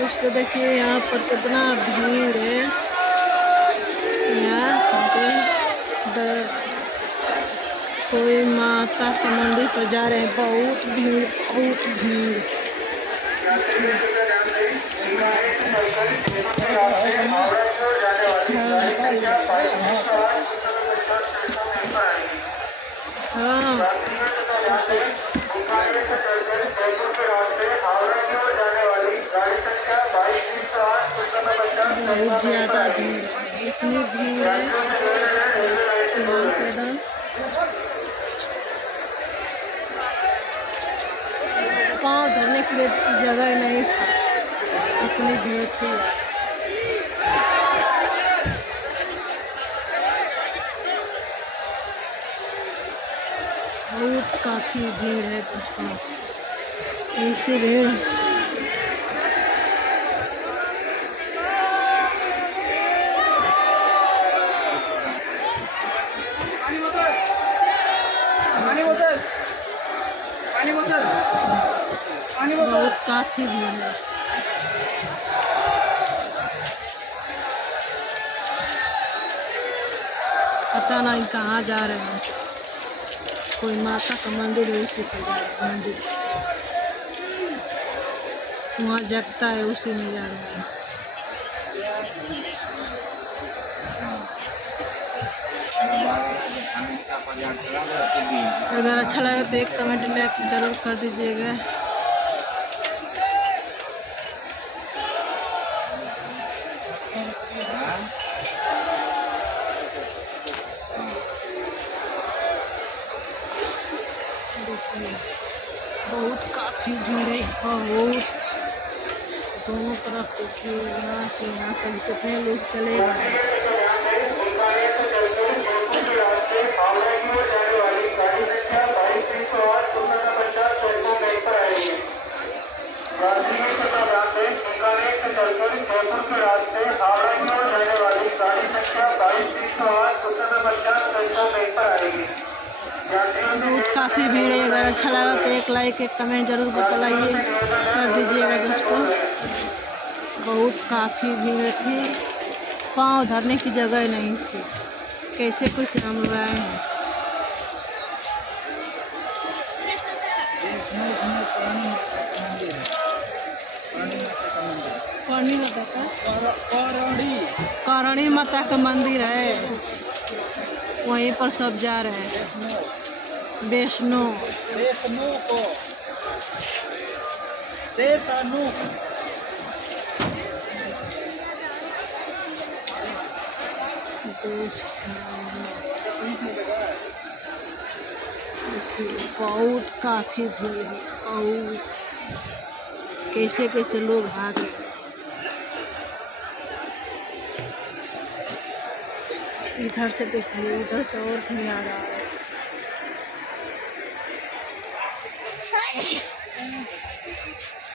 दोस्तों देखिए यहाँ पर कितना भीड़ है। यहाँ कोई माता के मंदिर पर जा रहे हैं। बहुत भीड़, बहुत भीड़। हाँ बहुत ज़्यादा भीड़, इतनी भीड़ है एकदम। पाँव धरने के लिए जगह नहीं था, इतनी भीड़ थी। बहुत काफ़ी भीड़ है दोस्तों। ऐसी भीड़ बहुत काफ़ी भीड़ है। पता नहीं कहाँ जा रहे हैं। कोई माता का मंदिर है, उसी पर जा रहे हैं। मंदिर वहाँ जगता है, उसी में जा रहे हैं। अगर अच्छा लगे तो एक कमेंट लाइक जरूर कर दीजिएगा। बहुत काफ़ी भीड़ है, बहुत दोनों तरफ देखिए, यहाँ से कितने लोग चले गए। बहुत काफ़ी भीड़ है। अगर अच्छा लगा तो एक लाइक एक कमेंट ज़रूर बताइए, कर दीजिएगा दोस्तों। बहुत काफ़ी भीड़ थी, पाँव धरने की जगह नहीं थी। कैसे कुछ हम लोग आए हैं। करणी माता का मंदिर है, वहीं पर सब जा रहे हैं। वैष्णो बहुत काफ़ी भीड़ है। और कैसे कैसे लोग भाग रहे हैं। इधर से देखिए, इधर से और भी आ रहा है।